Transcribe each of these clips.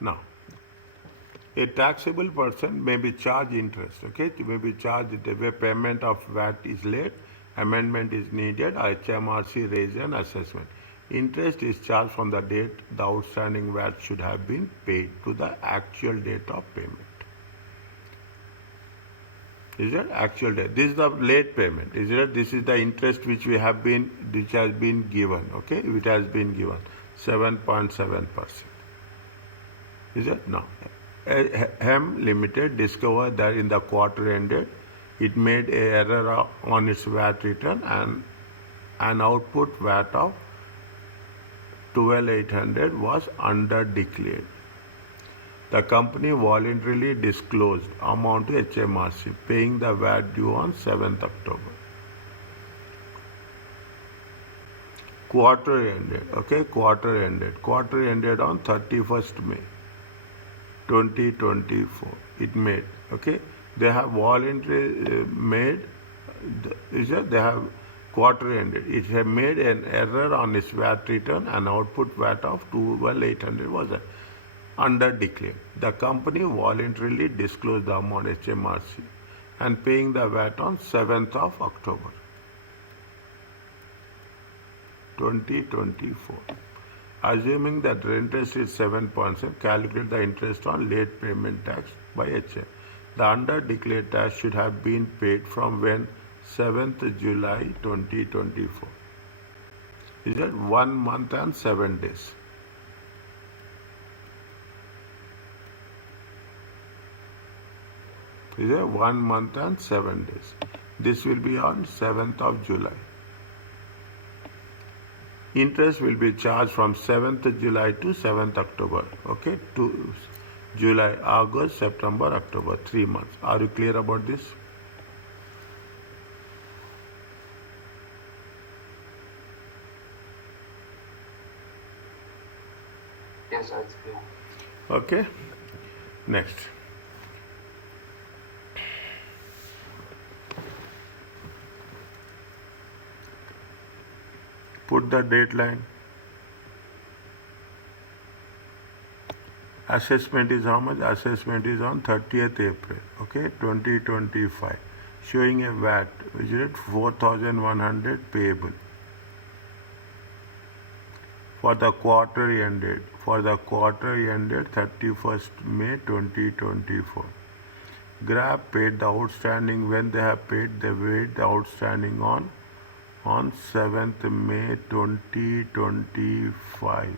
Now, a taxable person may be charged interest, okay? May be charged the way payment of VAT is late, amendment is needed, or HMRC raise an assessment. Interest is charged from the date the outstanding VAT should have been paid to the actual date of payment. Is that actual date? This is the late payment. Is it? This is the interest which has been given. Okay, it has been given 7.7%. Is it? No. Hem Limited discovered that in the quarter ended, it made an error on its VAT return and an output VAT of 12,800 was under-declared. The company voluntarily disclosed amount to HMRC, paying the VAT due on 7th October. Quarter ended, okay, quarter ended on 31st May 2024. It made, okay, they have voluntarily they have quarter ended. It had made an error on its VAT return and output VAT of 12,800 was under-declared. The company voluntarily disclosed the amount HMRC and paying the VAT on 7th of October 2024. Assuming that the interest is 7%, calculate the interest on late payment tax by HM. The under-declared tax should have been paid from when? 7th July 2024. Is that 1 month and 7 days? Is it 1 month and 7 days? This will be on 7th of July. Interest will be charged from 7th July to 7th October. Okay, to July, August, September, October, 3 months. Are you clear about this? Yes, sir, it's clear. Okay, next. Put the date line. Assessment is how much? Assessment is on 30th April, okay, 2025. Showing a VAT, which is 4,100 payable. For the quarter ended 31st May 2024. Grab paid the outstanding when they have paid the weight the outstanding on 7th May 2025.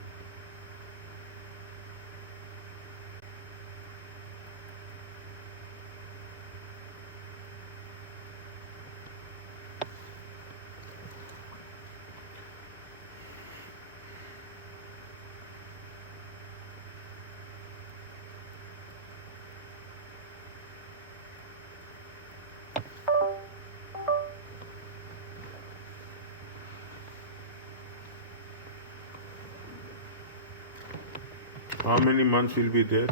How many months will be there?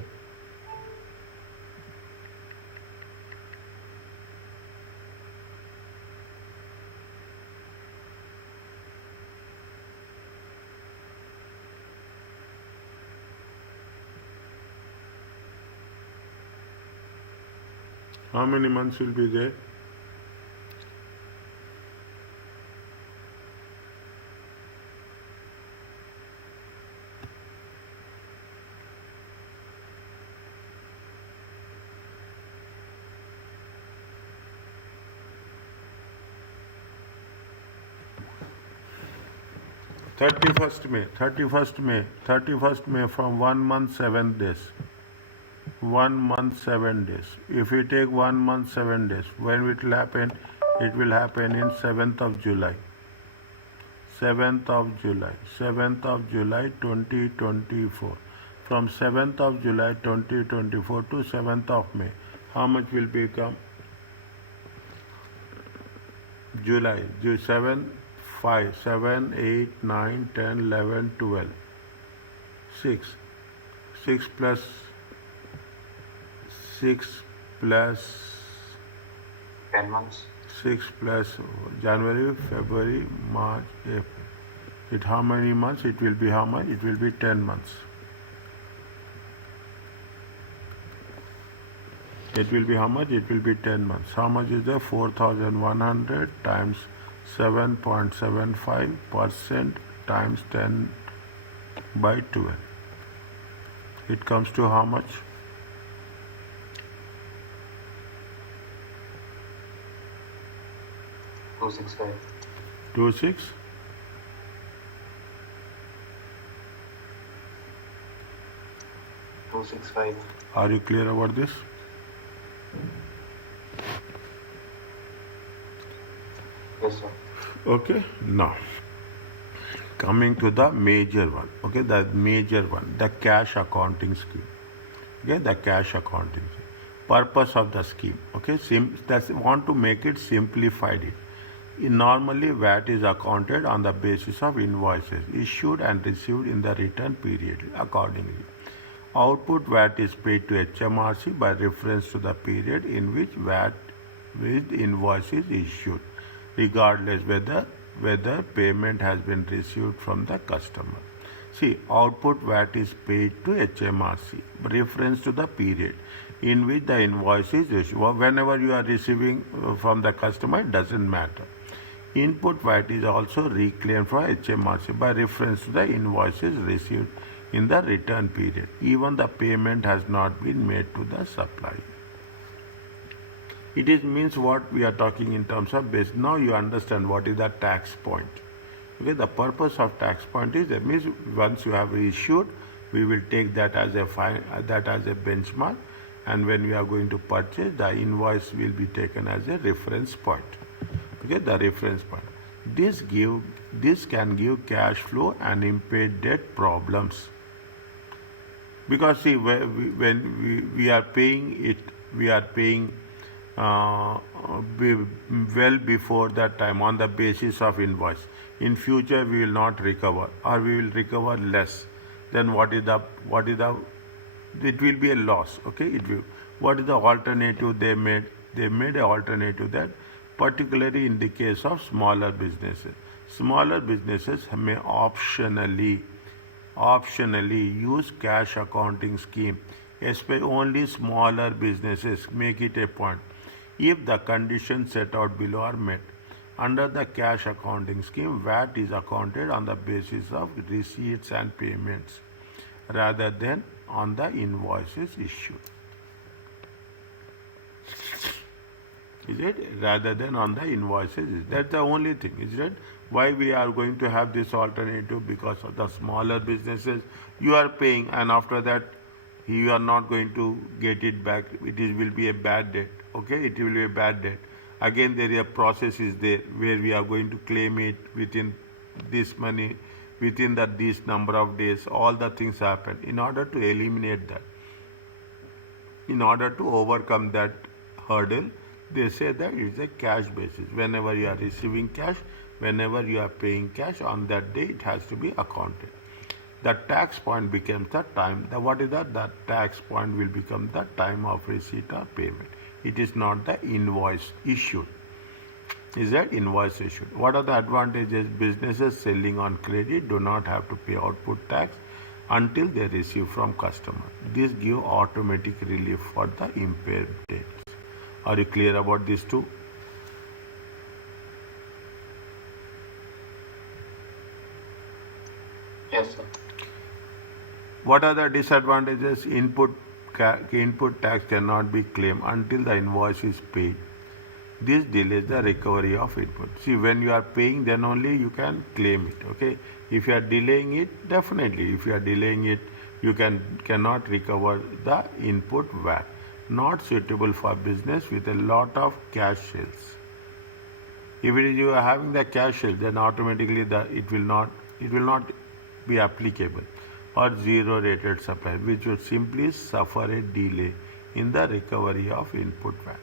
How many months will be there? Thirty-first May from 1 month 7 days. 1 month 7 days. If we take 1 month 7 days, when it will happen? It will happen in 7th of July. 7th of July 2024. From 7th of July 2024 to 7th of May, how much will become? July 7, 5, 7, 8, 9, 10, 11, 12. 6 plus 10 months. 6 plus January, February, March, April. It how many months? It will be how much? It will be 10 months. It will be how much? It will be 10 months. How much is there? 4,100 times 7.75% times 10 by 12. It comes to how much? 265. 26? Are you clear about this? Yes, sir. Okay, now coming to the major one. Okay, the major one, the cash accounting scheme. Okay, the cash accounting scheme. Purpose of the scheme. Okay, that's want to make it simplified. Normally, VAT is accounted on the basis of invoices issued and received in the return period accordingly. Output VAT is paid to HMRC by reference to the period in which VAT with invoice is issued, regardless whether payment has been received from the customer. See, output VAT is paid to HMRC, reference to the period in which the invoice is issued. Whenever you are receiving from the customer, it doesn't matter. Input VAT is also reclaimed from HMRC by reference to the invoices received in the return period, even the payment has not been made to the supplier. It means what we are talking in terms of base. Now you understand what is the tax point. Okay, the purpose of tax point is that means once you have issued, we will take that as a benchmark, and when we are going to purchase, the invoice will be taken as a reference point. Okay, the reference point. This can give cash flow and impaired debt problems. Because see, when we are paying it, we are paying well before that time on the basis of invoice. In future, we will not recover, or we will recover less. Then it will be a loss. Okay, what is the alternative they made? They made an alternative that, particularly in the case of smaller businesses may optionally use cash accounting scheme, especially only smaller businesses. Make it a point. If the conditions set out below are met, under the cash accounting scheme, VAT is accounted on the basis of receipts and payments rather than on the invoices issued. Is it? Rather than on the invoices. That's the only thing. Is it? Why we are going to have this alternative? Because of the smaller businesses, you are paying, and after that, you are not going to get it back. Will be a bad debt. Okay, it will be a bad debt. Again, there is a process is there where we are going to claim it within this money, within this number of days. All the things happen. In order to eliminate that, in order to overcome that hurdle, they say that it's a cash basis. Whenever you are receiving cash, whenever you are paying cash, on that day it has to be accounted. The tax point becomes the time. What is that? The tax point will become the time of receipt or payment. It is not the invoice issued. Is that invoice issued? What are the advantages? Businesses selling on credit do not have to pay output tax until they receive from customer. This gives automatic relief for the impaired debts. Are you clear about these two? Yes, sir. What are the disadvantages? Input tax cannot be claimed until the invoice is paid. This delays the recovery of input. See, when you are paying, then only you can claim it. Okay. If you are delaying it, definitely. If you are delaying it, you cannot recover the input VAT. Not suitable for business with a lot of cash sales. If you are having the cash sales, then automatically it will not be applicable, or zero rated supply, which would simply suffer a delay in the recovery of input VAT.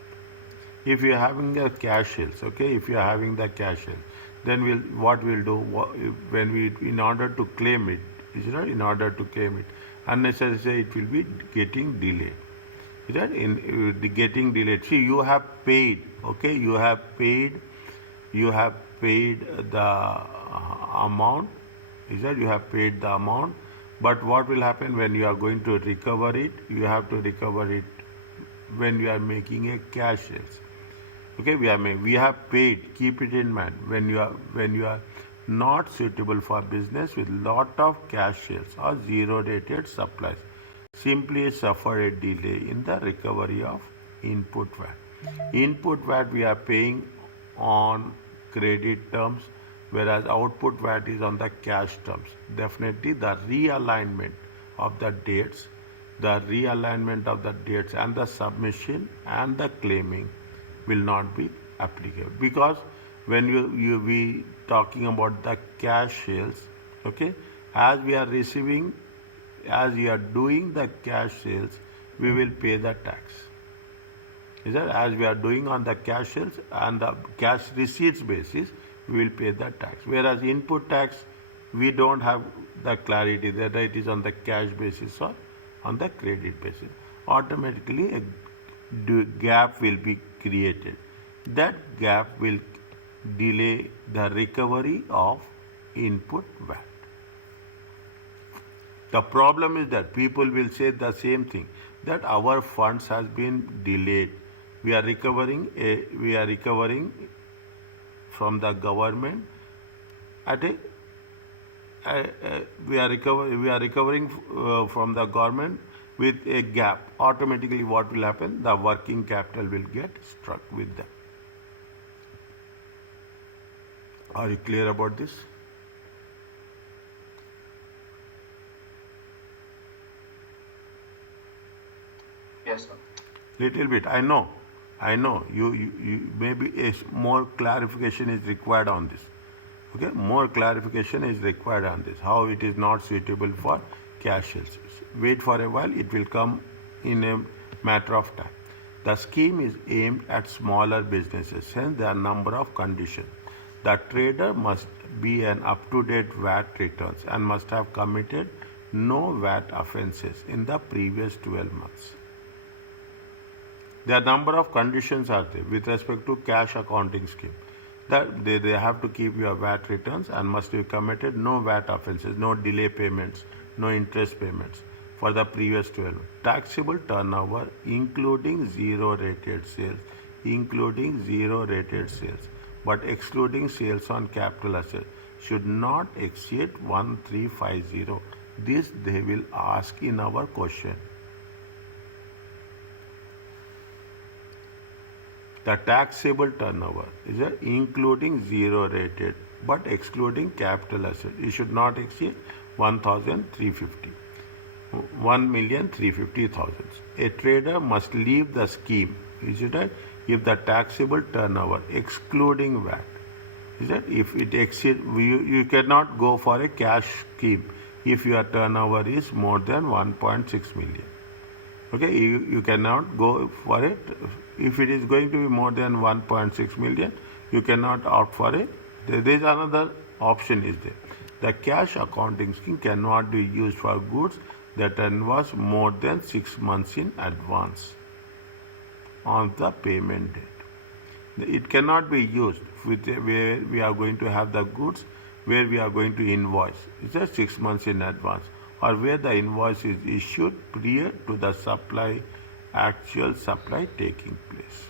If you are having the cash sales, okay, if you are having the cash sales, then what we'll do in order to claim it, unnecessarily it will be getting delayed. Is that in the getting delayed? See, you have paid, okay, you have paid the amount. Is that you have paid the amount? But what will happen when you are going to recover it? You have to recover it when we are making a cash sales. Okay, we have paid. Keep it in mind when you are not suitable for business with lot of cash sales or zero rated supplies. Simply suffer a delay in the recovery of input VAT. Input VAT we are paying on credit terms, whereas output VAT is on the cash terms. Definitely the realignment of the dates and the submission and the claiming will not be applicable, because when you be talking about the cash sales, okay, as we are receiving, as we are doing the cash sales, we will pay the tax. Is that as we are doing on the cash sales and the cash receipts basis, we will pay the tax. Whereas input tax, we don't have the clarity whether it is on the cash basis or on the credit basis. Automatically, a gap will be created. That gap will delay the recovery of input VAT. The problem is that people will say the same thing, that our funds has been delayed. We are recovering from the government at a we are recovering from the government with a gap. Automatically, what will happen? The working capital will get struck with them. Are you clear about this? Yes, sir. Little bit. I know. You maybe more clarification is required on this. Okay, more clarification is required on this. How it is not suitable for cash sales. Wait for a while. It will come in a matter of time. The scheme is aimed at smaller businesses. Hence, there are number of conditions. The trader must be an up-to-date VAT returns and must have committed no VAT offences in the previous 12 months. There are number of conditions are there with respect to cash accounting scheme. That they have to keep your VAT returns and must have committed no VAT offences, no delay payments, no interest payments for the previous 12 months. Taxable turnover including zero rated sales, but excluding sales on capital assets should not exceed 1350. This they will ask in our question. The taxable turnover is including zero rated but excluding capital asset. It should not exceed 1,350. 1,350,000. A trader must leave the scheme. Is it right? If the taxable turnover excluding VAT, is that if it exceeds, you cannot go for a cash scheme if your turnover is more than 1.6 million. Okay, you cannot go for it. If it is going to be more than 1.6 million, you cannot opt for it. There is another option is there. The cash accounting scheme cannot be used for goods that invoice more than 6 months in advance on the payment date. It cannot be used with where we are going to have the goods where we are going to invoice. It's just 6 months in advance, or where the invoice is issued prior to the actual supply taking place.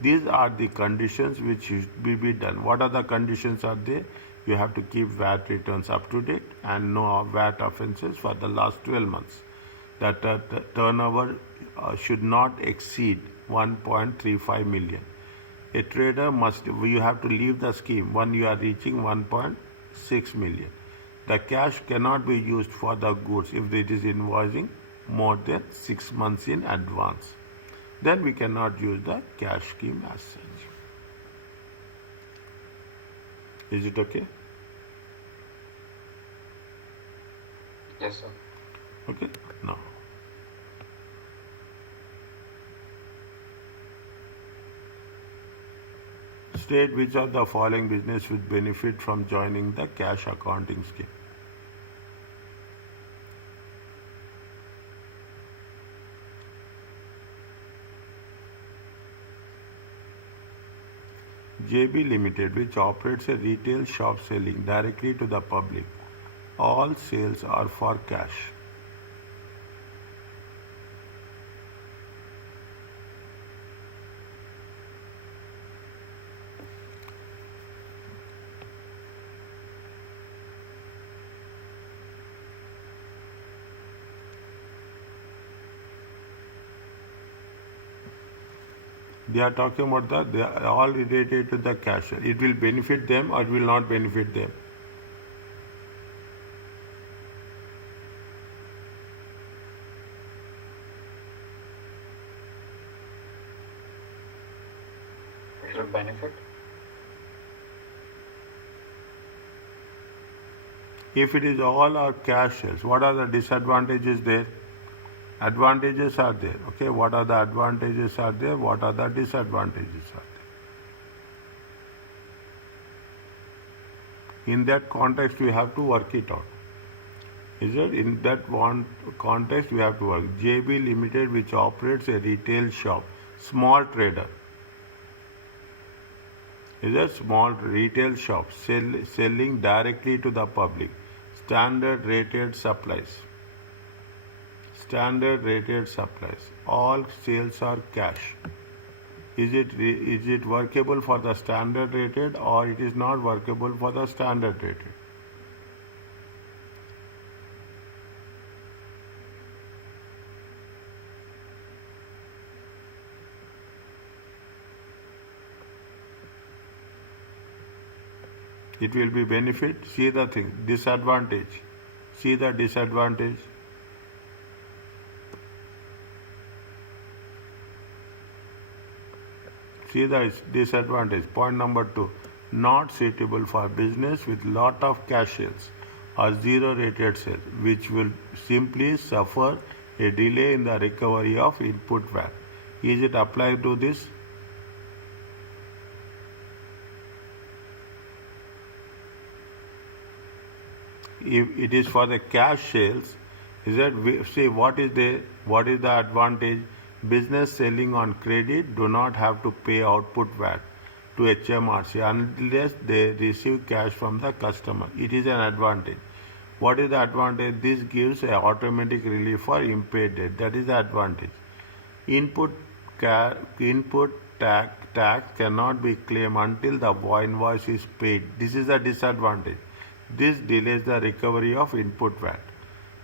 These are the conditions which should be done. What are the conditions are there? You have to keep VAT returns up to date and no VAT offences for the last 12 months. That the turnover should not exceed 1.35 million. A trader you have to leave the scheme when you are reaching 1.6 million. The cash cannot be used for the goods if it is invoicing more than 6 months in advance. Then we cannot use the cash scheme as such. Is it okay? Yes, sir. Okay, now. State which of the following business would benefit from joining the cash accounting scheme. JB Limited, which operates a retail shop selling directly to the public. All sales are for cash. They are talking about they are all related to the cashier. It will benefit them or it will not benefit them. It will benefit. If it is all our cashiers, what are the disadvantages there? Advantages are there. Okay, what are the advantages are there? What are the disadvantages are there? In that context, we have to work it out. Is it? In that one context, we have to work. JB Limited, which operates a retail shop, small trader. Is a small retail shop selling directly to the public. Standard rated supplies. Standard rated supplies. All sales are cash. Is it workable for the standard rated or it is not workable for the standard rated? It will be benefit. See the thing. Disadvantage. See the disadvantage. See the disadvantage. Point number 2. Not suitable for business with lot of cash sales or zero rated sales, which will simply suffer a delay in the recovery of input VAT. Is it applied to this? If it is for the cash sales, is that see what is the advantage? Business selling on credit do not have to pay output VAT to HMRC unless they receive cash from the customer. It is an advantage. What is the advantage? This gives a automatic relief for unpaid debt. That is the advantage. Input tax cannot be claimed until the invoice is paid. This is a disadvantage. This delays the recovery of input VAT.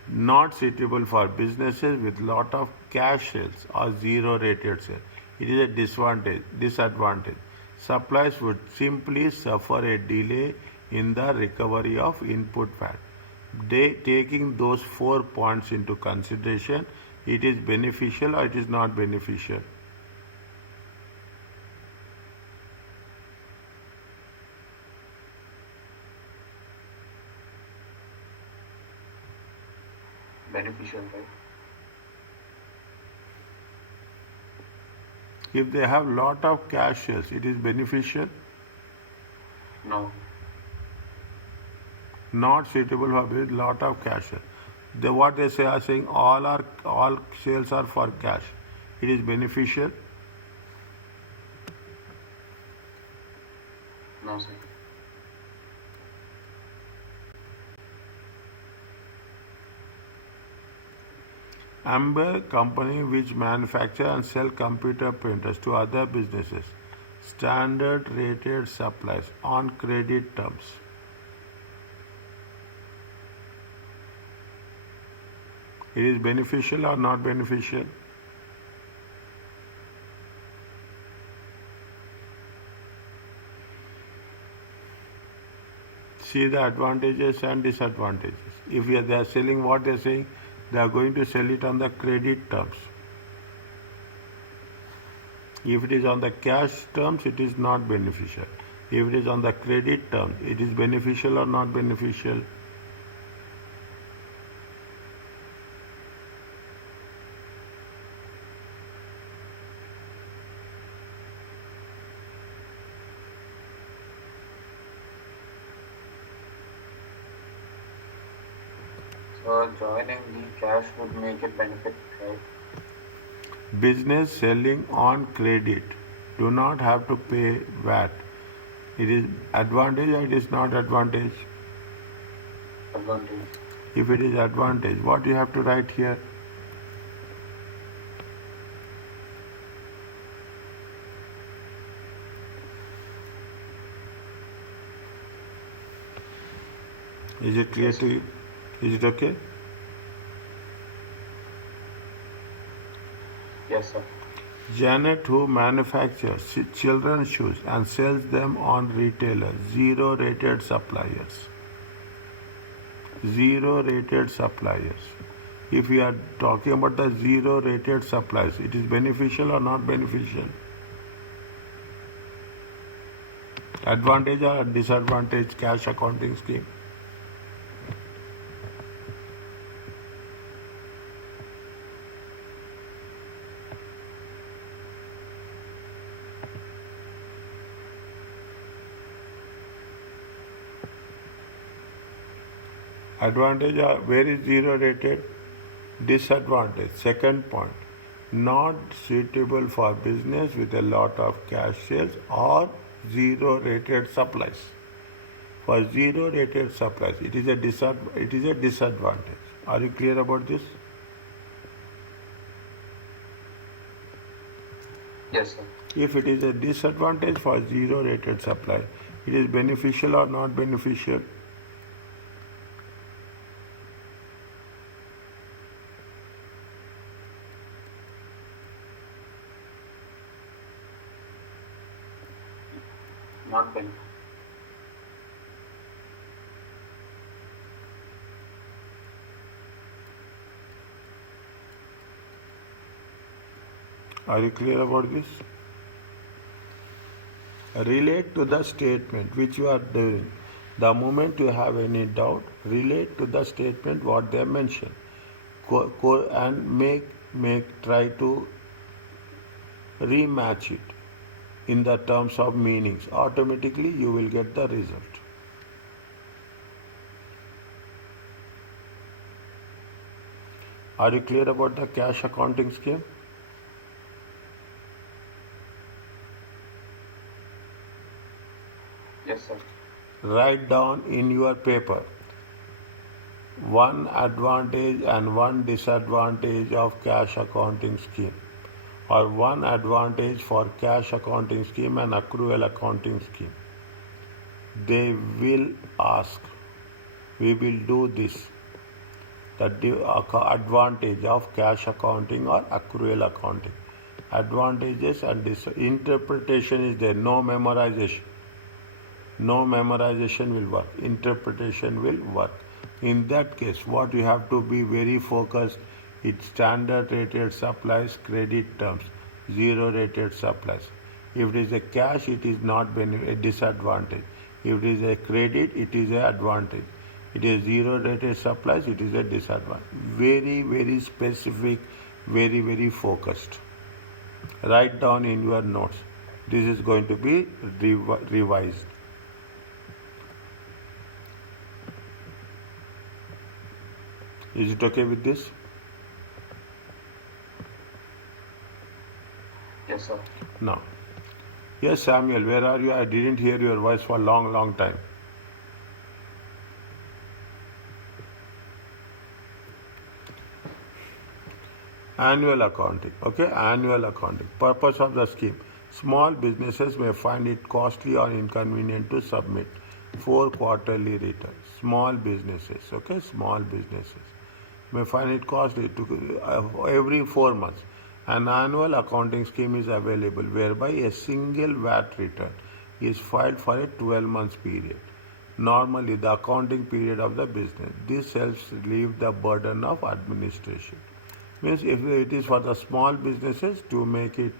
Not suitable for businesses with lot of cash sales or zero rated sales. It is a disadvantage. Supplies would simply suffer a delay in the recovery of input VAT. Taking those 4 points into consideration, it is beneficial or it is not beneficial. Beneficial, right? If they have lot of cash sales, it is beneficial. No. Not suitable for with lot of cash sales. What they say are saying all sales are for cash. It is beneficial. No, sir. Amber company which manufacture and sell computer printers to other businesses. Standard rated supplies on credit terms. It is beneficial or not beneficial? See the advantages and disadvantages. If they are selling what they are saying, they are going to sell it on the credit terms. If it is on the cash terms, it is not beneficial. If it is on the credit terms, it is beneficial or not beneficial? So joining the cash would make it benefit, right? Business selling on credit do not have to pay VAT. It is advantage or it is not advantage? Advantage. If it is advantage, what you have to write here? Is it clear to you? Is it okay? Yes, sir. Janet, who manufactures children's shoes and sells them on retailers, zero rated suppliers. Zero rated suppliers. If we are talking about the zero rated suppliers, it is beneficial or not beneficial? Advantage or disadvantage cash accounting scheme? Advantage or where is zero rated? Disadvantage. Second point, not suitable for business with a lot of cash sales or zero rated supplies. For zero rated supplies, it is a disadvantage. Are you clear about this? Yes, sir. If it is a disadvantage for zero rated supply, it is beneficial or not beneficial? Not beneficial. Are you clear about this? Relate to the statement which you are doing. The moment you have any doubt, relate to the statement what they mention, and try to rematch it in the terms of meanings. Automatically, you will get the result. Are you clear about the cash accounting scheme? Yes, sir. Write down in your paper one advantage and one disadvantage of cash accounting scheme, or one advantage for cash accounting scheme and accrual accounting scheme. They will ask, we will do this. The advantage of cash accounting or accrual accounting. Advantages and interpretation is there, no memorization. No memorization will work. Interpretation will work. In that case, what you have to be very focused, it's standard rated supplies, credit terms, zero rated supplies. If it is a cash, it is not a disadvantage. If it is a credit, it is an advantage. It is zero rated supplies, it is a disadvantage. Very, very specific, very, very focused. Write down in your notes. This is going to be revised. Is it okay with this? Yes, sir. Now. Yes, Samuel, where are you? I didn't hear your voice for a long, long time. Annual accounting. Okay, annual accounting. Purpose of the scheme. Small businesses may find it costly or inconvenient to submit 4 quarterly returns. Small businesses, okay, small businesses may find it costly to every 4 months. An annual accounting scheme is available whereby a single VAT return is filed for a 12 months period. Normally, the accounting period of the business. This helps relieve the burden of administration. Means if it is for the small businesses to make it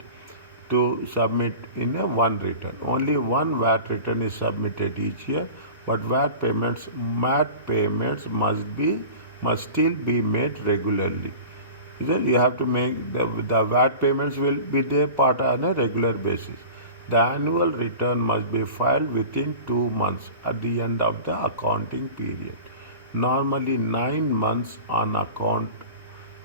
to submit in a one return. Only one VAT return is submitted each year, but VAT payments must still be made regularly. You have to make the VAT payments will be there part on a regular basis. The annual return must be filed within 2 months at the end of the accounting period. Normally 9 months on account,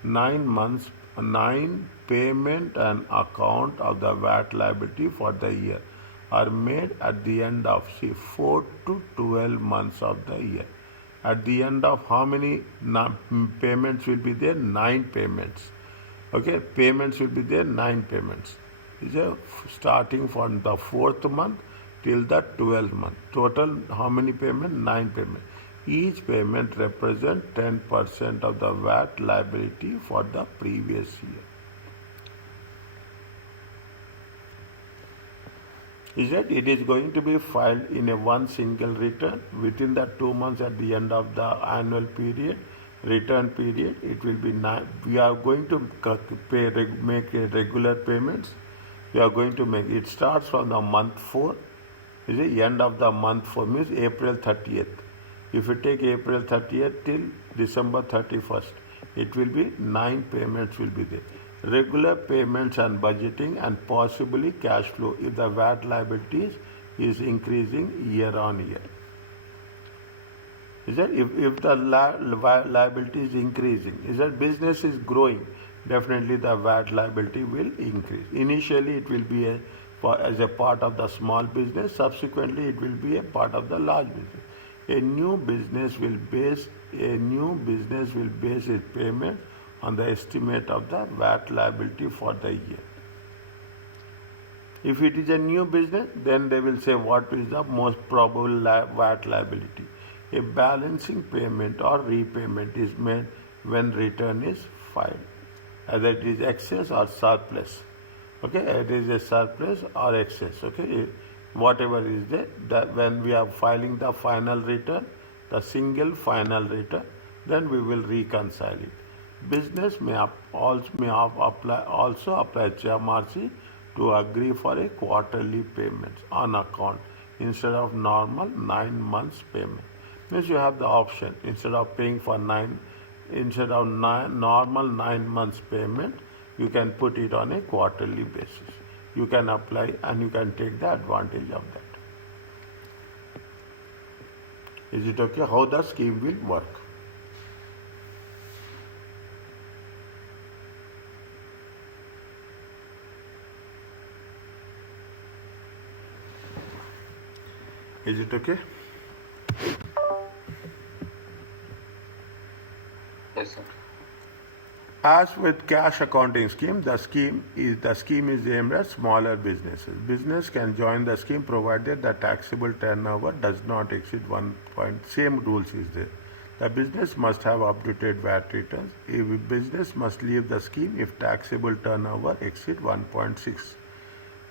9 payment and account of the VAT liability for the year are made at the end of 4 to 12 months of the year. At the end of how many payments will be there? 9 payments. Okay, payments will be there, 9 payments. Is starting from the 4th month till the 12th month. Total how many payments? 9 payments. Each payment represents 10% of the VAT liability for the previous year. is that it is going to be filed in a one single return within the 2 months at the end of the annual period, return period. It will be we are going to make regular payments. We are going to make it starts from the month 4, is the end of the month 4 means April 30th. If you take April 30th till December 31st, it will be 9 payments will be there. Regular payments and budgeting and possibly cash flow if the VAT liabilities is increasing year on year. Is that if the liability is increasing, is that business is growing, definitely the VAT liability will increase. Initially it will be as a part of the small business, subsequently it will be a part of the large business. A new business will base its payment on the estimate of the VAT liability for the year. If it is a new business, then they will say what is the most probable VAT liability. A balancing payment or repayment is made when return is filed, either it is excess or surplus. Okay, it is a surplus or excess. Okay, whatever is there, that when we are filing the final return, the single final return, then we will reconcile it. Business may also apply HMRC to agree for a quarterly payment on account instead of normal 9 months payment. Means you have the option instead of paying for normal 9 months payment, you can put it on a quarterly basis. You can apply and you can take the advantage of that. Is it okay? How the scheme will work? Is it okay? Yes, sir. As with cash accounting scheme, the scheme is aimed at smaller businesses. Business can join the scheme provided the taxable turnover does not exceed 1 point. Same rules is there. The business must have updated VAT returns. A business must leave the scheme if taxable turnover exceed 1.6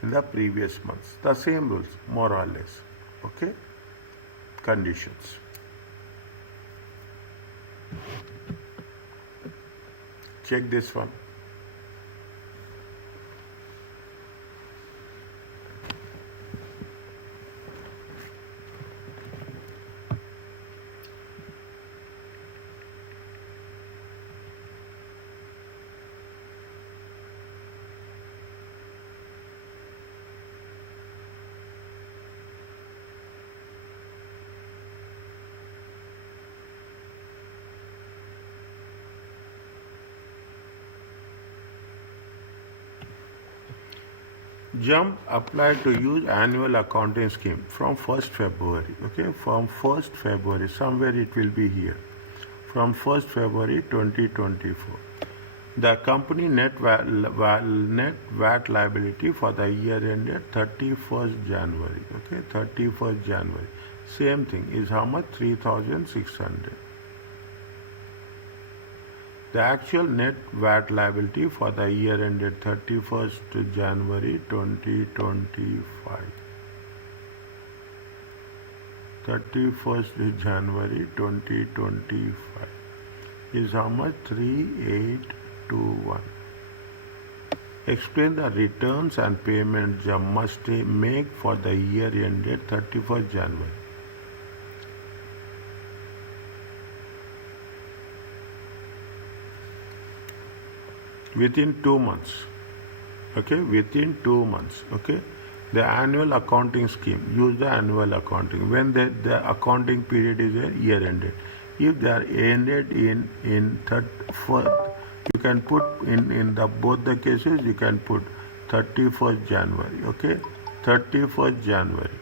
in the previous months. The same rules, more or less. Okay? Conditions. Check this one. Jump applied to use annual accounting scheme from 1st February. Okay, from 1st February, somewhere it will be here. From 1st February 2024. The company net VAT liability for the year ended 31st January. Okay, 31st January. Same thing is how much? 3,600. The actual net VAT liability for the year ended 31st January 2025. 31st January 2025 is how much? 3821. Explain the returns and payments you must make for the year ended 31st January. Within 2 months. Okay, within 2 months. Okay, the annual accounting scheme, use the annual accounting when the accounting period is a year ended. If they are ended in you can put in the both the cases you can put 31st January. Okay, 31st January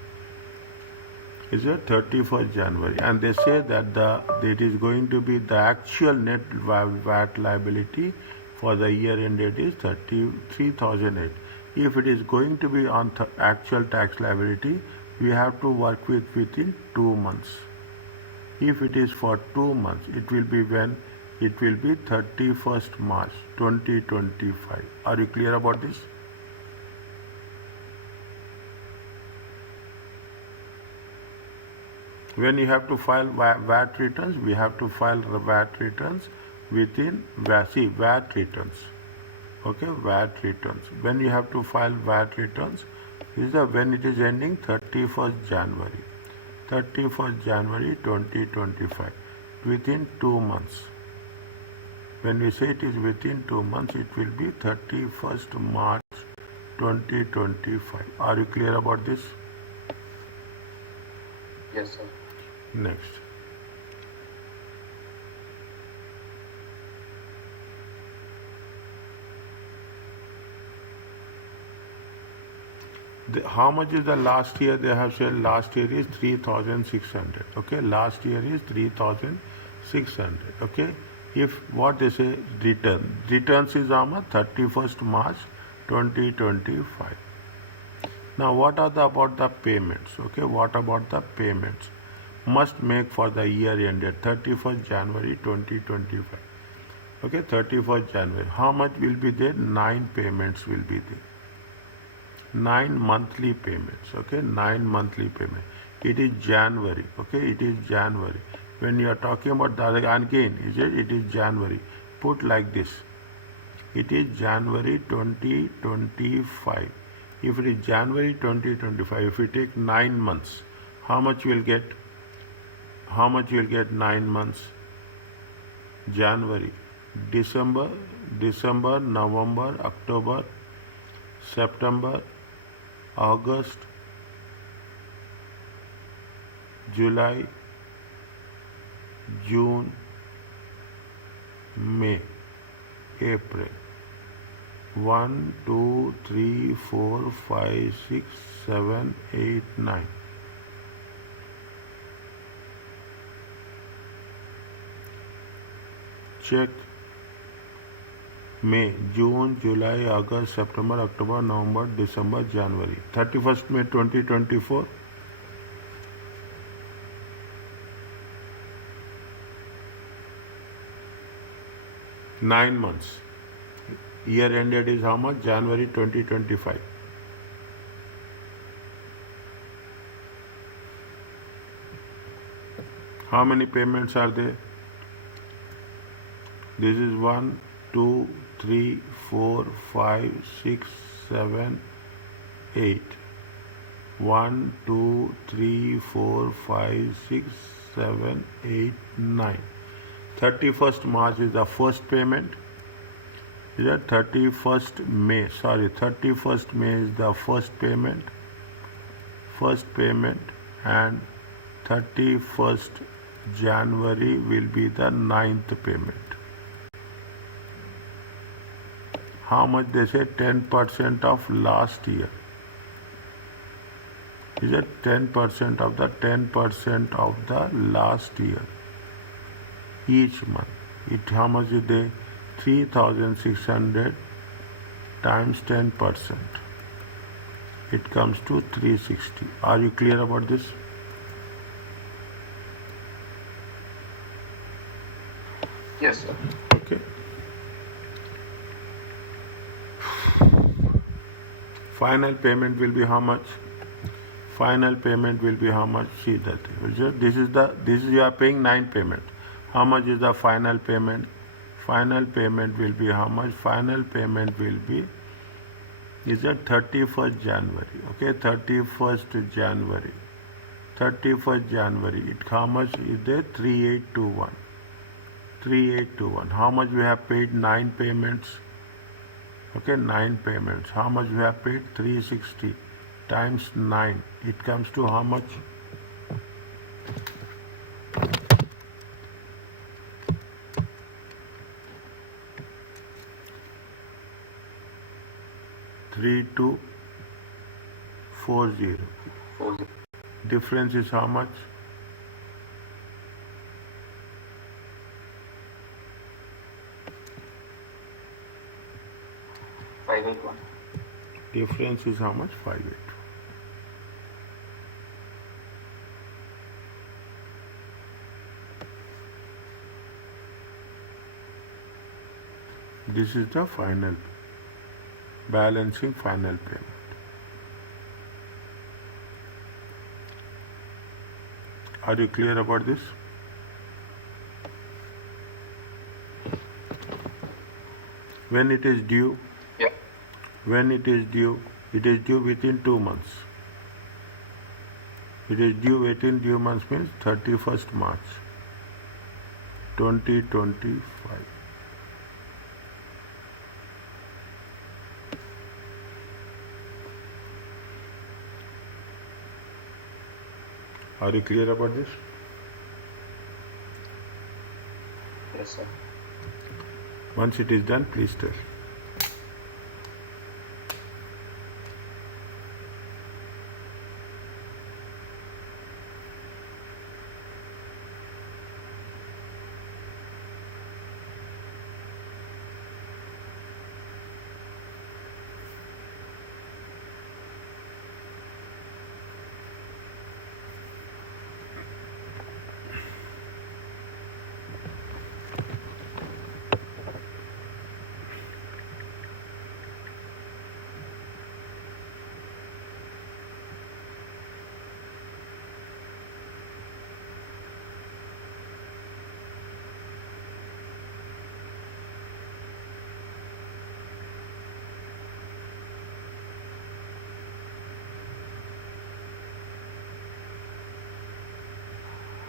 is a 31st January, and they say that it is going to be the actual net VAT liability for the year ended is 33,008. If it is going to be on actual tax liability, we have to work within 2 months. If it is for 2 months, it will be when it will be 31st March 2025. Are you clear about this? When you have to file VAT returns, we have to file VAT returns within VAT returns. Okay, VAT returns. When you have to file VAT returns, this is when it is ending 31st January. 31st January 2025. Within 2 months. When we say it is within 2 months, it will be 31st March 2025. Are you clear about this? Yes, sir. Next. How much is the last year? They have said last year is 3,600. Okay, last year is 3,600. Okay, if what they say returns is how much? 31st March 2025. Now, what are about the payments? Okay, what about the payments? Must make for the year ended 31st January 2025. Okay, 31st January. How much will be there? 9 payments will be there. 9 monthly payments. Okay, 9 monthly payment. It is January. Okay, it is January. When you are talking about the again, it is January. Put like this. It is January 2025. If it is January 2025, if we take 9 months, how much you will get? How much you will get 9 months? January, December, November, October, September, August, July, June, May, April. 1, 2, 3, 4, 5, 6, 7, 8, 9. Check. May, June, July, August, September, October, November, December, January. 31st May 2024. Nine months. Year ended is how much? January 2025. How many payments are there? This is 1, 2, 3, 4, 5, 6, 7, 8. 1, 2, 3, 4, 5, 6, 7, 8, 9. 31st March is the first payment. Is that 31st May? Sorry, 31st May is the first payment. First payment, and 31st January will be the 9th payment. How much they say? 10% of last year. Is it 10% of the 10% of the last year? Each month. How much is there? 3,600 times 10%. It comes to 360. Are you clear about this? Yes, sir. Okay. Final payment will be how much? Final payment will be how much? See that. This is you are paying 9 payment. How much is the final payment? Final payment will be how much? Final payment will be is at 31st January. Okay, 31st January. 31st January. How much is there? 3821. 3821. How much we have paid? 9 payments. Okay, 9 payments. How much we have paid? 360 times 9. It comes to how much? Three two 40. Difference is how much? $581. Difference is how much? 58. This is the final balancing final payment. Are you clear about this? When it is due? Yeah. When it is due? It is due within 2 months. It is due within 2 months means 31st March 2025. Are you clear about this? Yes, sir. Once it is done, please tell.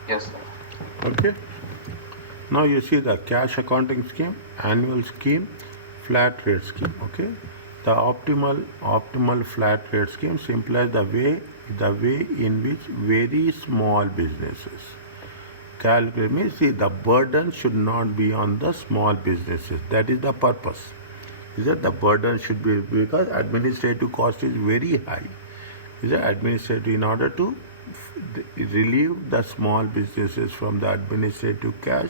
Yes, sir. Okay. Now you see the cash accounting scheme, annual scheme, flat rate scheme. Okay. The optimal flat rate scheme simplifies the way in which very small businesses calculate. Means see, the burden should not be on the small businesses. That is the purpose. Is that the burden should be, because administrative cost is very high. Is that administrative, in order to relieve the small businesses from the administrative cost,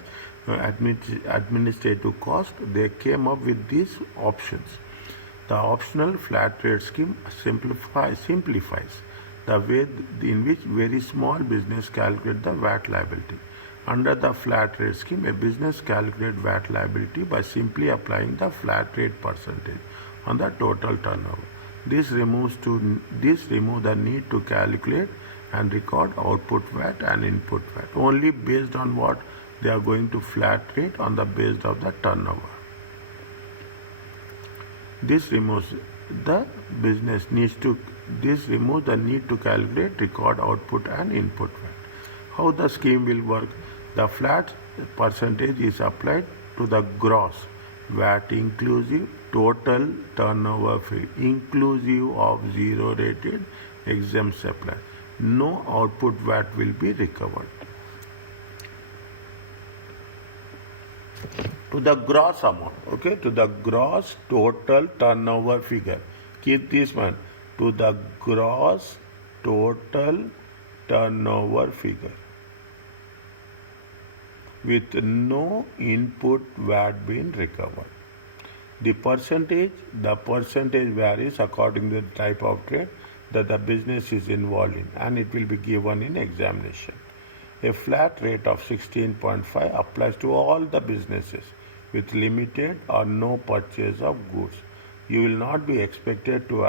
they came up with these options. The optional flat rate scheme simplifies the way in which very small business calculate the VAT liability. Under the flat rate scheme, a business calculates VAT liability by simply applying the flat rate percentage on the total turnover. This removes the need to calculate and record output VAT and input VAT only based on what they are going to flat rate on the basis of the turnover. This removes the need to calculate, record output and input VAT. How the scheme will work? The flat percentage is applied to the gross VAT inclusive total turnover fee inclusive of zero rated exempt supply. No output VAT will be recovered. To the gross amount, okay, to the gross total turnover figure. Keep this one, to the gross total turnover figure with no input VAT being recovered. The percentage varies according to the type of trade that the business is involved in, and it will be given in examination. A flat rate of 16.5 applies to all the businesses with limited or no purchase of goods. You will not be expected to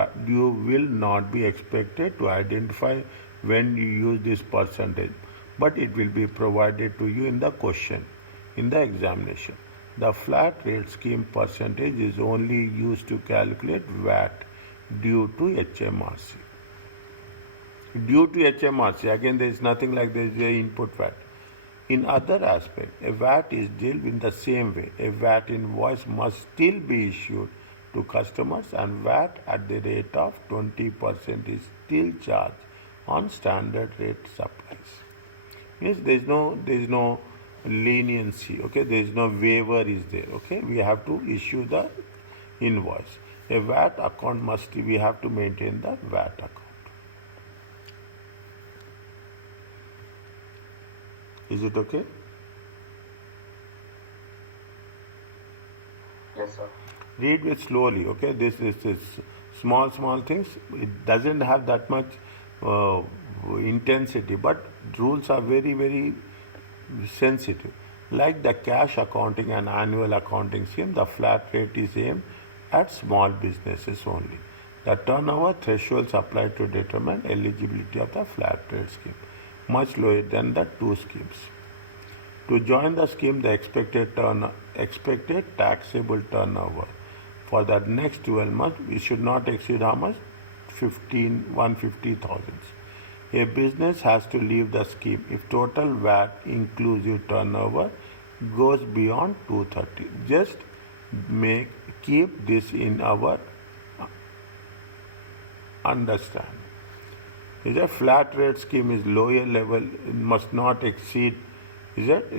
identify when you use this percentage, but it will be provided to you in the question, in the examination. The flat rate scheme percentage is only used to calculate VAT due to HMRC. Due to HMRC, again there is nothing like there is a input VAT. In other aspect, a VAT is dealt in the same way. A VAT invoice must still be issued to customers, and VAT at the rate of 20% is still charged on standard rate supplies. Means there is no leniency, okay, there is no waiver is there, okay. We have to issue the invoice. A VAT account we have to maintain the VAT account. Is it okay? Yes, sir. Read it slowly, okay. This small things. It doesn't have that much intensity, but rules are very, very sensitive. Like the cash accounting and annual accounting scheme, the flat rate is aimed at small businesses only. The turnover thresholds applied to determine eligibility of the flat rate scheme. much lower than the two schemes. To join the scheme, the expected taxable turnover for the next 12 months, we should not exceed how much? 150,000. A business has to leave the scheme if total VAT inclusive turnover goes beyond 230. Just keep this in our understand. Is a flat rate scheme is lower level, it must not exceed. Is it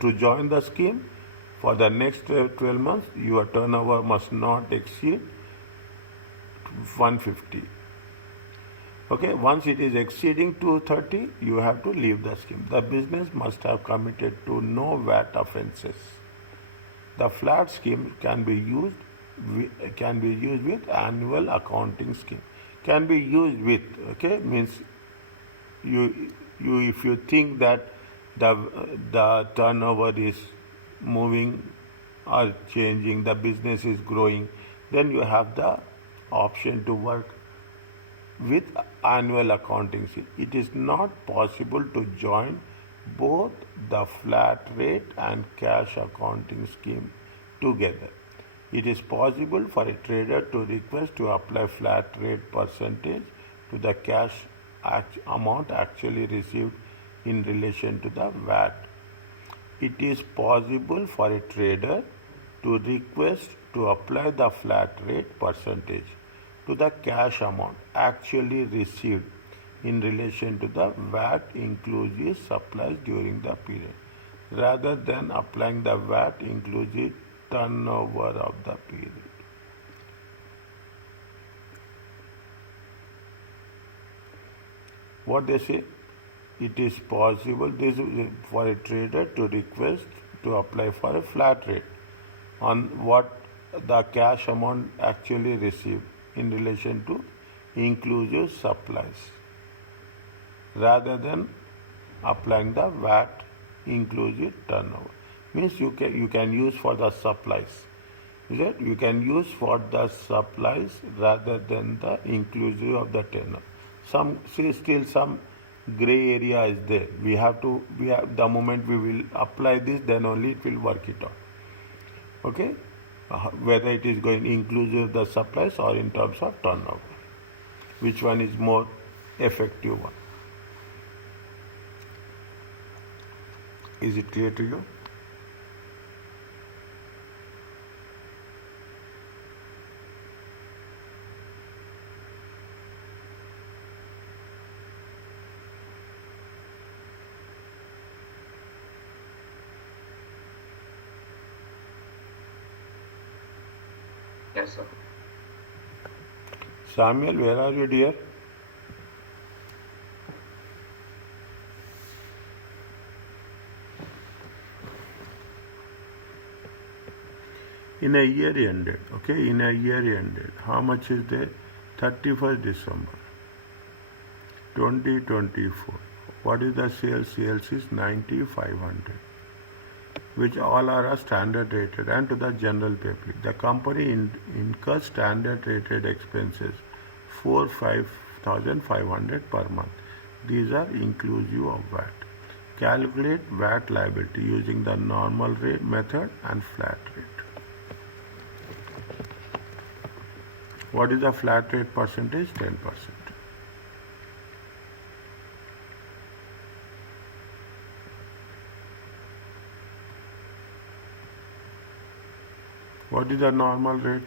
to join the scheme for the next 12 months, your turnover must not exceed 150. Okay, once it is exceeding 230, you have to leave the scheme. The business must have committed to no VAT offences. The flat scheme can be used with annual accounting scheme. Can be used with, okay, means you if you think that the turnover is moving or changing, the business is growing, then you have the option to work with annual accounting scheme. It is not possible to join both the flat rate and cash accounting scheme together. It is possible for a trader to request to apply flat rate percentage to the cash amount actually received in relation to the VAT. It is possible for a trader to request to apply the flat rate percentage to the cash amount actually received in relation to the VAT inclusive supplies during the period, rather than applying the VAT inclusive turnover of the period. What they say? It is possible for a trader to request to apply for a flat rate on what the cash amount actually received in relation to inclusive supplies, rather than applying the VAT inclusive turnover. Means you can use for the supplies. Is it? You can use for the supplies rather than the inclusive of the turnover. Still some gray area is there. We have the moment we will apply this, then only it will work it out. Okay? Whether it is going inclusive the supplies or in terms of turnover. Which one is more effective one? Is it clear to you? Yes, sir. Samuel, where are you, dear? In a year ended, okay, in a year ended, how much is there? 31st December 2024. What is the sales? Sales is 9,500, which all are standard rated, and to the general public. The company incurs standard rated expenses 5,500 per month. These are inclusive of VAT. Calculate VAT liability using the normal rate method and flat rate. What is the flat rate percentage? 10%. What is the normal rate?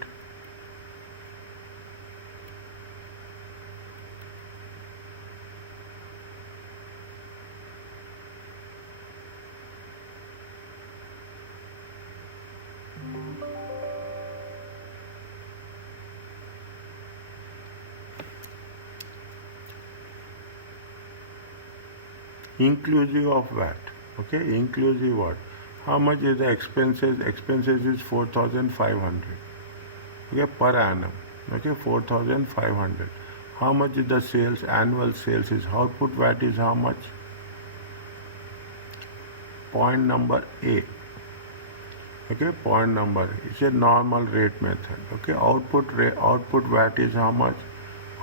Inclusive of VAT. Okay, inclusive what? How much is the expenses? Expenses is 4,500. Okay, per annum. Okay, 4,500. How much is the sales? Annual sales is output VAT is how much? Point number A. Okay, point number A. It's a normal rate method. Okay, output VAT is how much?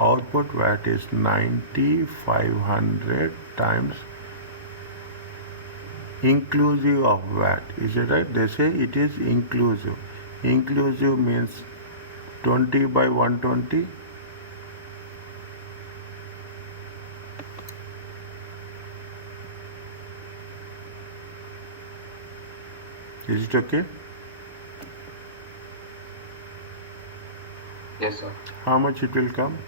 output VAT is 9,500 times inclusive of VAT. Is it right? They say it is inclusive. Inclusive means 20 by 120. Is it okay? Yes, sir. How much it will come?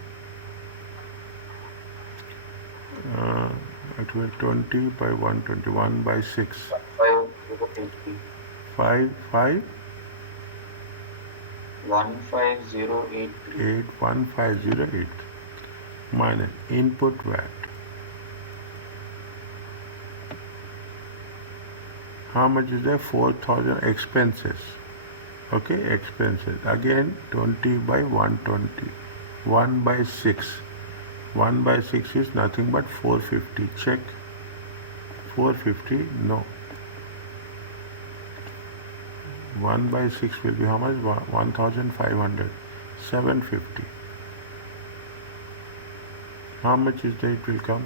It will 20 by 120, 1 by 6. 15083. 5, 5, 15083. 8, 1508 minus input VAT. How much is there? 4,000 expenses. Okay, expenses. Again, 20 by 120. 1 by 6. 1 by 6 is nothing but 450. Check. 450? No. 1 by 6 will be how much? 1,500. 750. How much is there? It will come?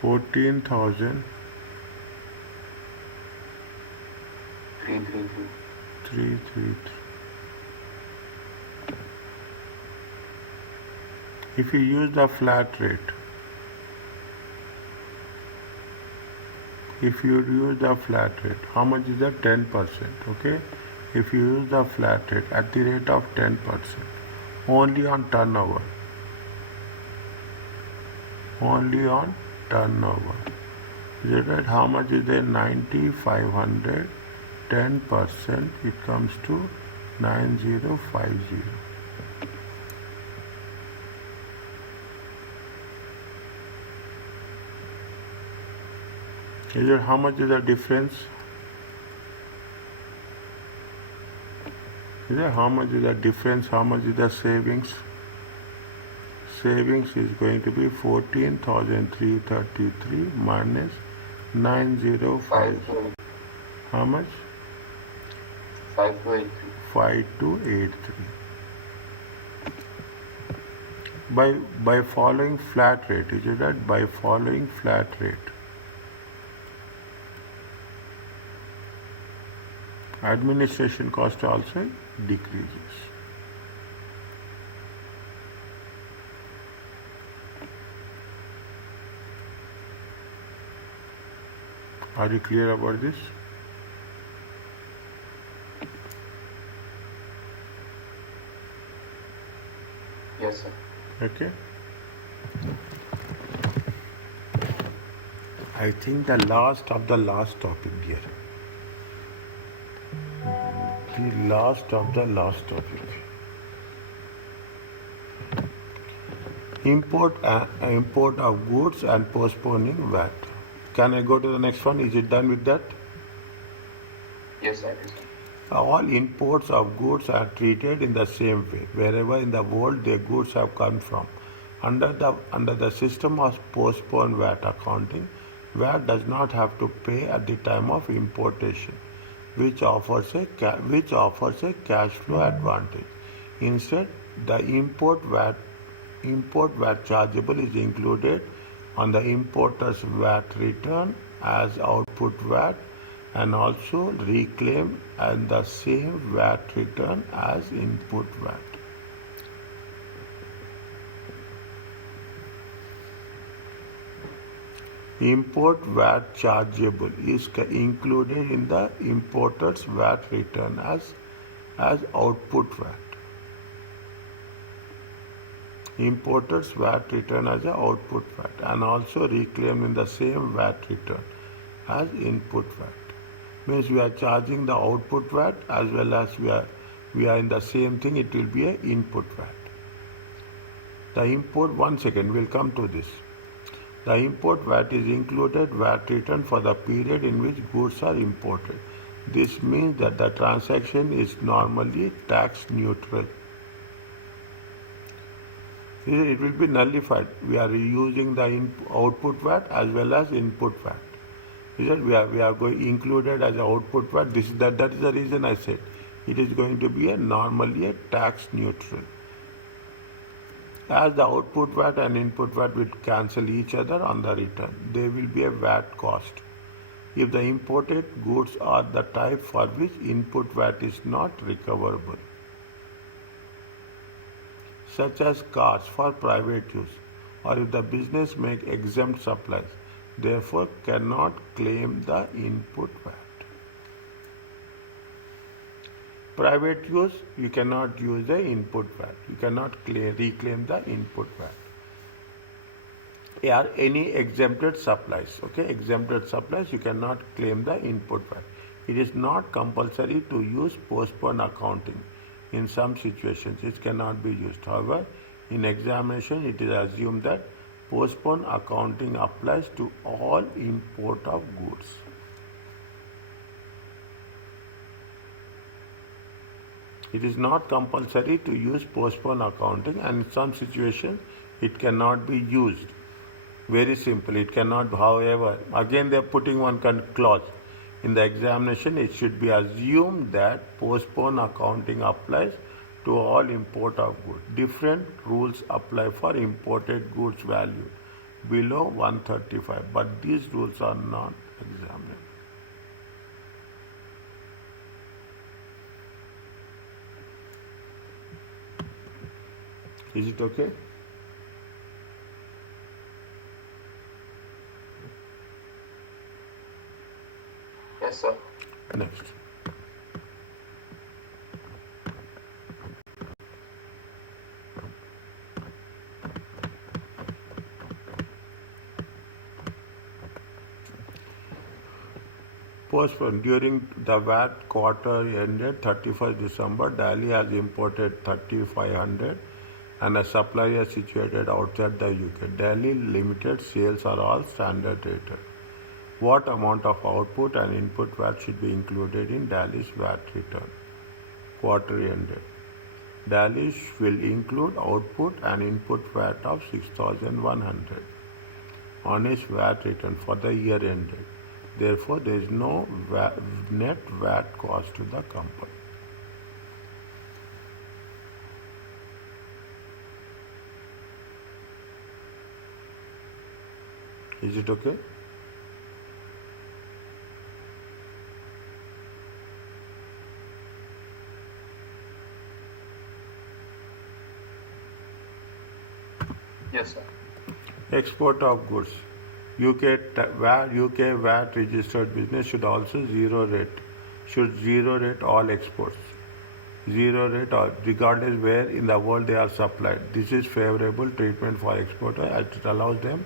14,333. 333. If you use the flat rate, how much is that? 10%. Okay? If you use the flat rate at the rate of 10%, only on turnover. Is it right? How much is there? 9,500. 10%, it comes to 9050. Is it how much is the difference? How much is the difference? How much is the savings? Savings is going to be 14,333 minus 9050. How much? 5283. 5283. By following flat rate, is it that? By following flat rate, administration cost also decreases. Are you clear about this? Yes, sir. Okay. I think the last of the last topic here. The last of the last topic. Import of goods and postponing VAT. Can I go to the next one? Is it done with that? Yes, sir. Yes, sir. All imports of goods are treated in the same way wherever in the world their goods have come from. Under the system of postponed VAT accounting, VAT does not have to pay at the time of importation, which offers a cash flow advantage. Instead, the import VAT chargeable is included on the importer's VAT return as output VAT and also reclaimed and the same VAT return as input VAT. Import VAT chargeable is included in the importer's VAT return as output VAT. Importer's VAT return as an output VAT and also reclaimed in the same VAT return as input VAT. Means we are charging the output VAT as well as we are in the same thing, it will be an input VAT. The import, one second, we'll come to this. The import VAT is included VAT return for the period in which goods are imported. This means that the transaction is normally tax neutral. It will be nullified. We are using the output VAT as well as input VAT. Is it? We are going included as an output VAT. That is the reason I said it is going to be normally a tax neutral. As the output VAT and input VAT will cancel each other on the return, there will be a VAT cost. If the imported goods are the type for which input VAT is not recoverable, such as cars for private use, or if the business make exempt supplies, therefore cannot claim the input VAT. Private use, you cannot use the input VAT. You cannot reclaim the input VAT. Are any exempted supplies, okay? Exempted supplies, you cannot claim the input VAT. It is not compulsory to use postponed accounting. In some situations, it cannot be used. However, in examination, it is assumed that postponed accounting applies to all import of goods. It is not compulsory to use postponed accounting, and in some situations it cannot be used. Very simple, it cannot. However, again they are putting one clause. In the examination, it should be assumed that postponed accounting applies to all import of goods. Different rules apply for imported goods value below 135, but these rules are not examined. Is it okay? Yes, sir. Next. Postponed. During the VAT quarter ended 31st December, Delhi has imported 3,500 and a supplier situated outside the UK. Delhi limited sales are all standard rated. What amount of output and input VAT should be included in Delhi's VAT return? Quarter ended. Delhi will include output and input VAT of 6,100 on its VAT return for the year ended. Therefore, there is no net VAT cost to the company. Is it okay? Yes, sir. Export of goods. UK VAT registered business should also zero rate all exports. Zero rate all, regardless where in the world they are supplied. This is favorable treatment for exporter as it allows them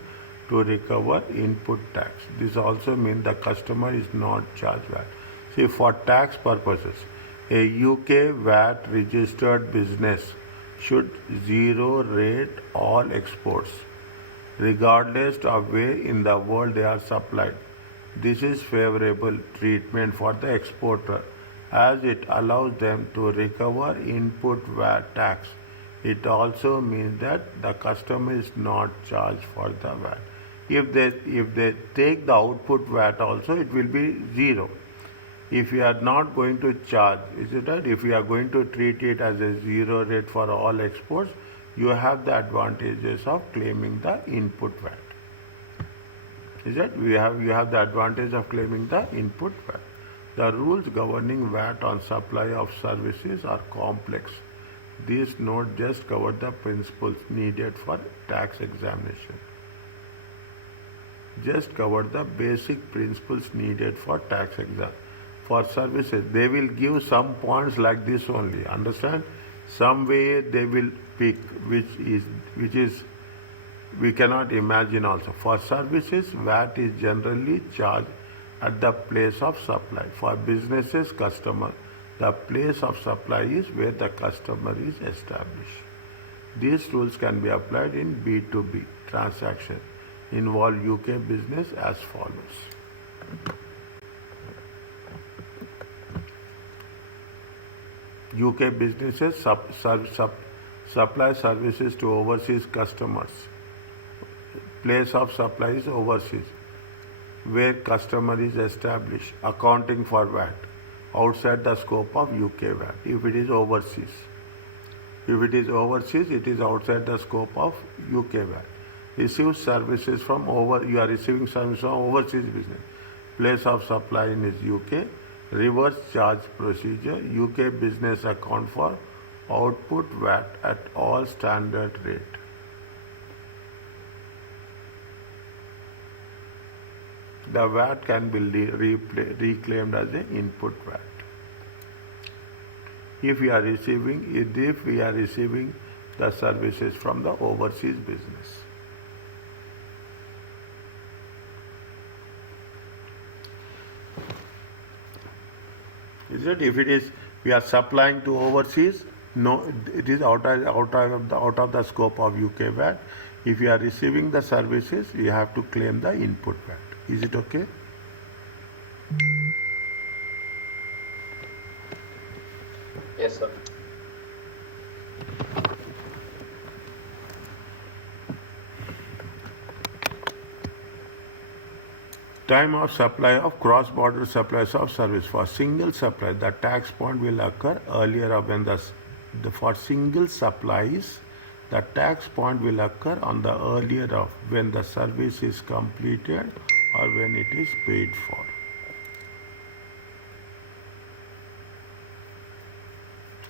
to recover input tax. This also means the customer is not charged VAT. See, for tax purposes, a UK VAT registered business should zero rate all exports, regardless of where in the world they are supplied. This is favorable treatment for the exporter as it allows them to recover input VAT tax. It also means that the customer is not charged for the VAT. If they take the output VAT also, it will be zero. If you are not going to charge, is it right? If you are going to treat it as a zero rate for all exports, you have the advantages of claiming the input VAT. Is that you have the advantage of claiming the input VAT. The rules governing VAT on supply of services are complex. These notes just cover the principles needed for tax examination. Just cover the basic principles needed for tax exam. For services, they will give some points like this only. Understand? Some way they will pick which is we cannot imagine also. For services, VAT is generally charged at the place of supply. For businesses, customer, the place of supply is where the customer is established. These rules can be applied in B2B transaction. Involve UK business as follows. UK businesses supply services to overseas customers. Place of supply is overseas. where customer is established accounting for VAT outside the scope of UK VAT. If it is overseas, it is outside the scope of UK VAT. Receive services from you are receiving services from overseas business. Place of supply in is UK. Reverse charge procedure. UK business account for output VAT at all standard rate. The VAT can be reclaimed as an input VAT. If we are receiving the services from the overseas business. Is it? If it is we are supplying to overseas, no, it is out of the scope of UK VAT. If you are receiving the services, you have to claim the input VAT. Is it okay? Yes, sir. Time of supply of cross-border supplies of service. For single supply, the tax point will occur earlier when for single supplies, the tax point will occur on the earlier of when the service is completed or when it is paid for.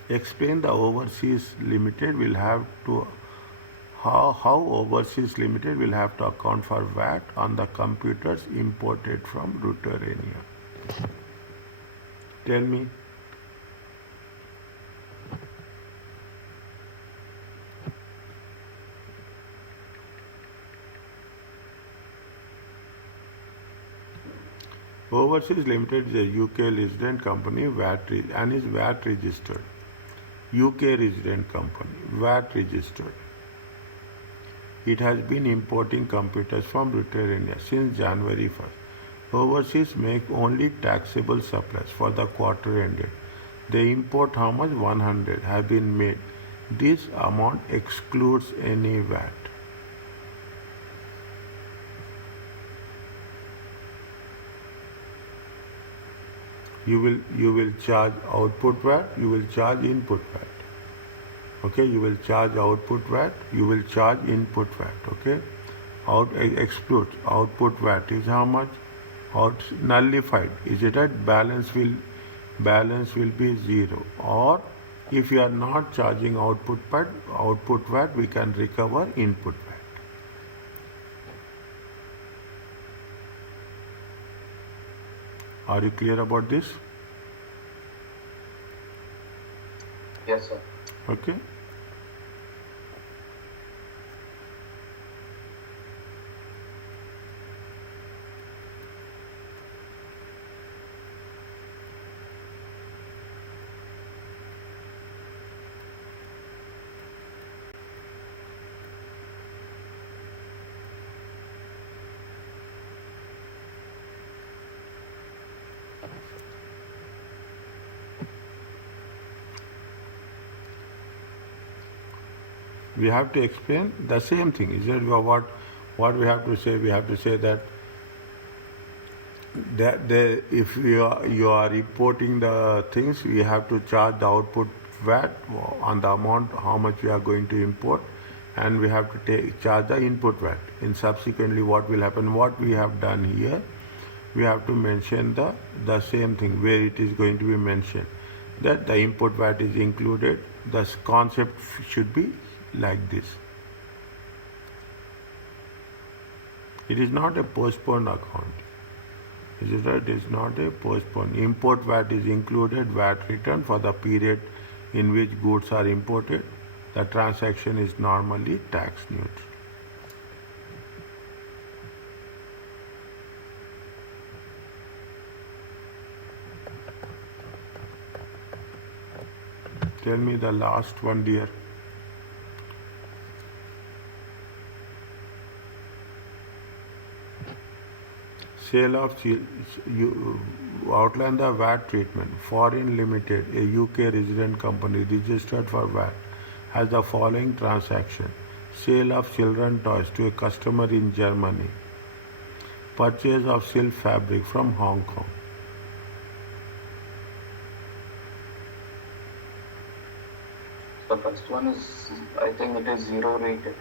Explain the overseas limited will have to how overseas limited will have to account for VAT on the computers imported from Lithuania. Tell me. Overseas Limited is a UK resident company and is VAT registered. UK resident company, VAT registered. It has been importing computers from Lithuania since January 1st. Overseas make only taxable supplies for the quarter ended. They import how much? 100 have been made. This amount excludes any VAT. You will charge output VAT, you will charge input VAT. Okay, you will charge output VAT, you will charge input VAT. Okay, exclude output VAT is how much? Nullified. Is it that balance will be 0? Or if you are not charging output VAT, we can recover input VAT. Are you clear about this? Yes, sir. Okay. We have to explain the same thing. Is that what we have to say? We have to say that if you are reporting the things, we have to charge the output VAT on the amount how much we are going to import, and we have to charge the input VAT. And subsequently, what will happen? What we have done here, we have to mention the same thing where it is going to be mentioned that the input VAT is included. The concept should be like this. It is not a postponed account. It is not a postponed. Import VAT is included VAT return for the period in which goods are imported. The transaction is normally tax neutral. Tell me the last one, dear. Sale of you outline the VAT treatment. Foreign Limited, a UK resident company registered for VAT, has the following transaction: sale of children toys to a customer in Germany. Purchase of silk fabric from Hong Kong. The first one is, I think it is zero rated.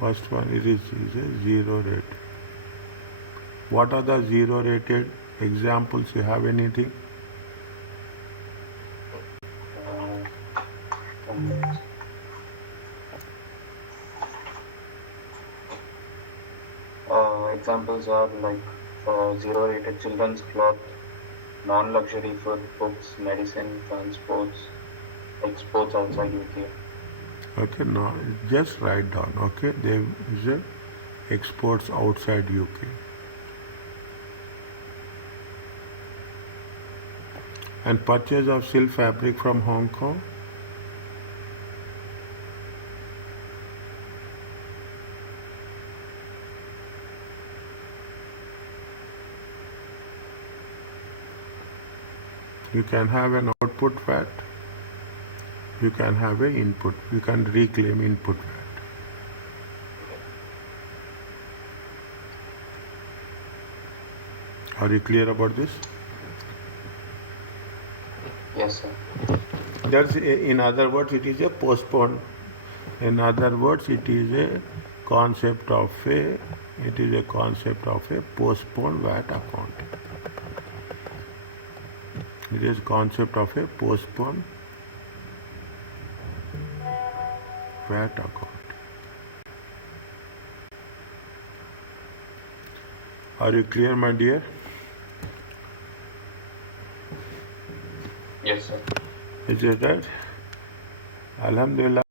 First one it is a zero rated. What are the zero rated examples? You have anything? Examples are like zero rated children's cloth, non-luxury food, books, medicine, transports, exports outside UK. Okay, no, just write down. Okay, there is a exports outside UK. And purchase of silk fabric from Hong Kong. You can have an output VAT. You can have an input. You can reclaim input VAT. Are you clear about this? Yes, sir. That's in other words, it is a postponed. In other words, it is a concept of a postponed VAT account. It is concept of a postponed VAT account. Are you clear, my dear? Yes, sir. Is it right? Alhamdulillah.